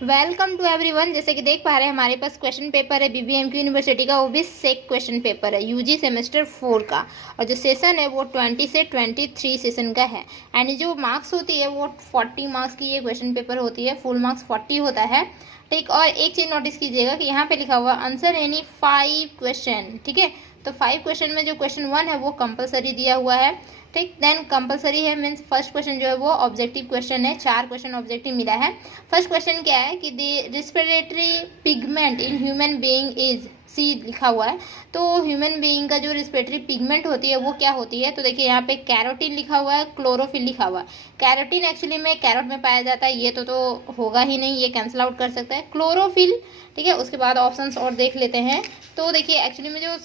Welcome to everyone. जैसे कि देख पा रहे हैं हमारे पास क्वेश्चन पेपर है बीबीएमक्यू यूनिवर्सिटी का, वो भी सेक क्वेश्चन पेपर है यूजी सेमेस्टर 4 का। और जो सेशन है वो 20 से 23 सेशन का है। एंड जो मार्क्स होती है वो 40 मार्क्स की ये क्वेश्चन पेपर होती है। फुल मार्क्स 40 होता है। ठीक, और एक चीज़ नोटिस कीजिएगा कि यहाँ पे लिखा हुआ आंसर एनी 5 क्वेश्चन। ठीक है, तो 5 क्वेश्चन में जो क्वेश्चन 1 है वो कंपलसरी दिया हुआ है। ठीक, देन कंपलसरी है मीन्स फर्स्ट क्वेश्चन जो है वो ऑब्जेक्टिव क्वेश्चन है। 4 क्वेश्चन ऑब्जेक्टिव मिला है। फर्स्ट क्वेश्चन क्या है कि the respiratory pigment in human being is सी लिखा हुआ है। तो ह्यूमन बीइंग का जो रिस्पिरेटरी पिगमेंट होती है वो क्या होती है, तो देखिए यहाँ पे कैरोटीन लिखा हुआ है, क्लोरोफिल लिखा हुआ है। कैरोटीन एक्चुअली में कैरोट में पाया जाता है, ये तो होगा ही नहीं, ये कैंसिल आउट कर सकता है। क्लोरोफिल, ठीक है। उसके बाद ऑप्शंस और देख लेते हैं। तो देखिए एक्चुअली में जो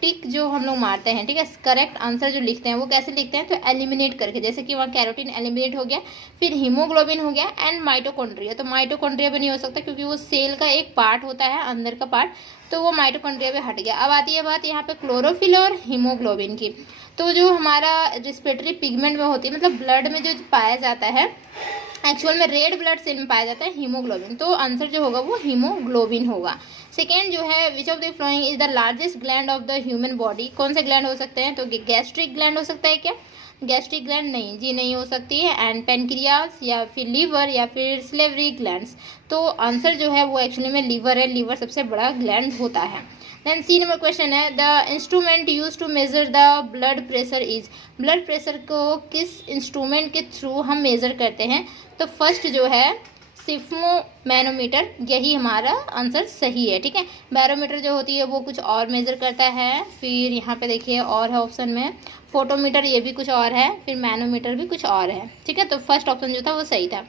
टिक जो हम लोग मारते हैं, ठीक है, करेक्ट आंसर जो लिखते हैं वो कैसे लिखते हैं, तो एलिमिनेट करके। जैसे कि वहाँ कैरोटीन एलिमिनेट हो गया, फिर हीमोग्लोबिन हो गया एंड माइटोकॉन्ड्रिया। तो माइटोकॉन्ड्रिया भी नहीं हो सकता क्योंकि वो सेल का एक पार्ट होता है, अंदर का पार्ट, तो वो माइटोकॉन्ड्रिया भी हट गया। अब आती है बात यहाँ पे क्लोरोफिल और हीमोग्लोबिन की। तो जो हमारा रिस्पिरेटरी पिगमेंट में होती है, मतलब ब्लड में जो पाया जाता है, एक्चुअल में रेड ब्लड सेल में पाया जाता है हीमोग्लोबिन। तो आंसर जो होगा वो हीमोग्लोबिन होगा। सेकेंड जो है, which of the following is the largest gland of the human body. कौन से ग्लैंड हो सकते हैं, तो गैस्ट्रिक ग्लैंड हो सकता है क्या, गैस्ट्रिक ग्लैंड नहीं जी, नहीं हो सकती है। एंड पेनक्रियास या फिर लीवर या फिर स्लेवरी ग्लैंड्स। तो आंसर जो है वो एक्चुअली में लीवर है। लीवर सबसे बड़ा ग्लैंड होता है। देन सी नंबर क्वेश्चन है, the instrument use to measure the blood pressure is. Blood pressure को किस इंस्ट्रूमेंट के थ्रू हम मेजर करते हैं, तो फर्स्ट जो है सिफ्मोमैनोमीटर, यही हमारा आंसर सही है। ठीक है, बैरोमीटर जो होती है वो कुछ और मेजर करता है। फिर यहाँ पे देखिए और है ऑप्शन में, फोटोमीटर ये भी कुछ और है, फिर मैनोमीटर भी कुछ और है। ठीक है, तो फर्स्ट ऑप्शन जो था वो सही था।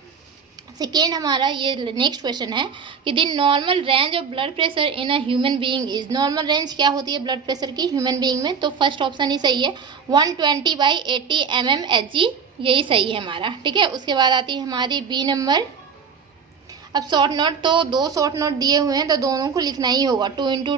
सेकेंड हमारा ये नेक्स्ट क्वेश्चन है कि the normal range of blood pressure in a human being is. Normal range क्या होती है ब्लड प्रेशर की ह्यूमन बीइंग में, तो फर्स्ट ऑप्शन ही सही है, 120/80 mmHg, यही सही है हमारा। ठीक है, उसके बाद आती है हमारी बी नंबर। अब शॉर्ट नोट, तो 2 शॉर्ट नोट दिए हुए हैं तो दोनों को लिखना ही होगा। 2 ×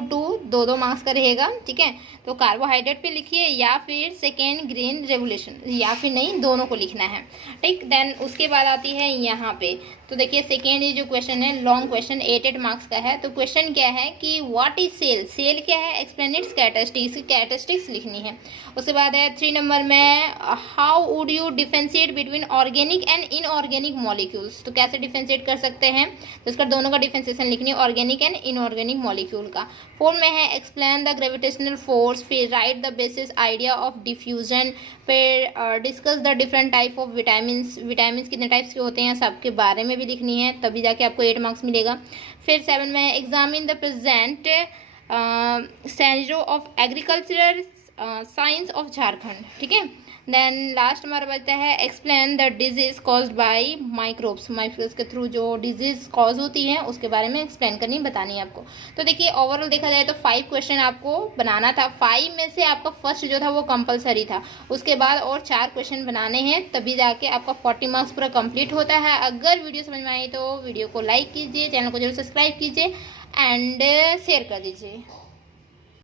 2 2 मार्क्स का रहेगा। ठीक है, तो कार्बोहाइड्रेट पे लिखिए या फिर सेकेंड ग्रीन रेवोल्यूशन, या फिर नहीं, दोनों को लिखना है। ठीक, देन उसके बाद आती है यहाँ पे, तो देखिए सेकेंड ये जो क्वेश्चन है लॉन्ग क्वेश्चन 8 मार्क्स का है। तो क्वेश्चन क्या है कि व्हाट इज सेल, सेल क्या है, एक्सप्लेन इट्स कैरेक्टरिस्टिक्स, कैरेक्टरिस्टिक्स लिखनी है। उसके बाद है 3 नंबर में, how would you differentiate between organic and inorganic molecules. तो कैसे डिफरेंशिएट कर सकते हैं, तो इसका दोनों का डिफरेंशिएशन लिखनी है, ऑर्गेनिक एंड इनऑर्गेनिक मॉलिक्यूल का। 4 में है एक्सप्लेन द ग्रेविटेशनल फोर्स, फिर write the basis idea of diffusion, फिर discuss the different type of vitamins. Vitamins कितने टाइप्स के होते हैं सबके बारे में भी लिखनी है, तभी जाके आपको 8 मार्क्स मिलेगा। फिर 7 में examine the present scenario of agricultural science of Jharkhand. ठीक है, देन लास्ट हमारा बचता है explain the disease caused by microbes. Microbes के थ्रू जो डिजीज कॉज होती हैं उसके बारे में एक्सप्लेन करनी बतानी है आपको। तो देखिए ओवरऑल देखा जाए तो 5 क्वेश्चन आपको बनाना था। 5 में से आपका फर्स्ट जो था वो कंपलसरी था, उसके बाद और 4 क्वेश्चन बनाने हैं, तभी जाके आपका 40 मार्क्स पूरा कंप्लीट होता है। अगर वीडियो समझ में आई तो वीडियो को लाइक कीजिए, चैनल को जरूर सब्सक्राइब कीजिए एंड शेयर कर दीजिए।